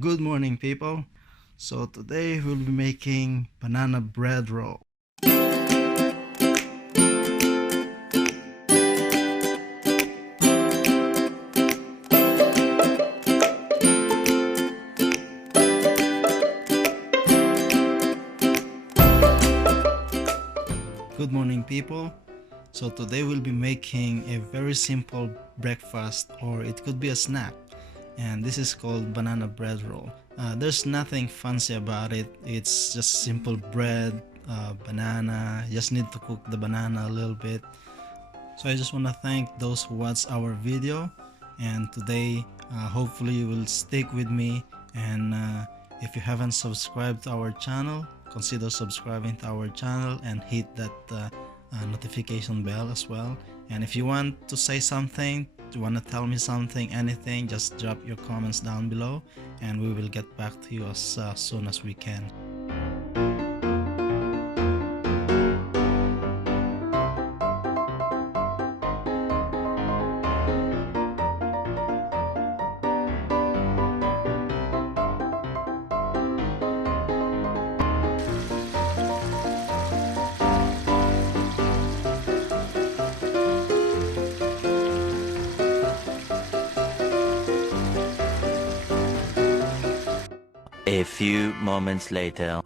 Good morning, people. So today we'll be making banana bread roll. Good morning, people. So today we'll be making a very simple breakfast, or it could be a snack, and this is called banana bread roll. There's nothing fancy about it. It's just simple bread, banana. You just need to cook the banana a little bit. So I just want to thank those who watched our video, and today hopefully you will stick with me. And if you haven't subscribed to our channel, consider subscribing to our channel and hit that notification bell as well. And if you want to say something, you want to tell me something, anything, just drop your comments down below and we will get back to you as soon as we can. A few moments later.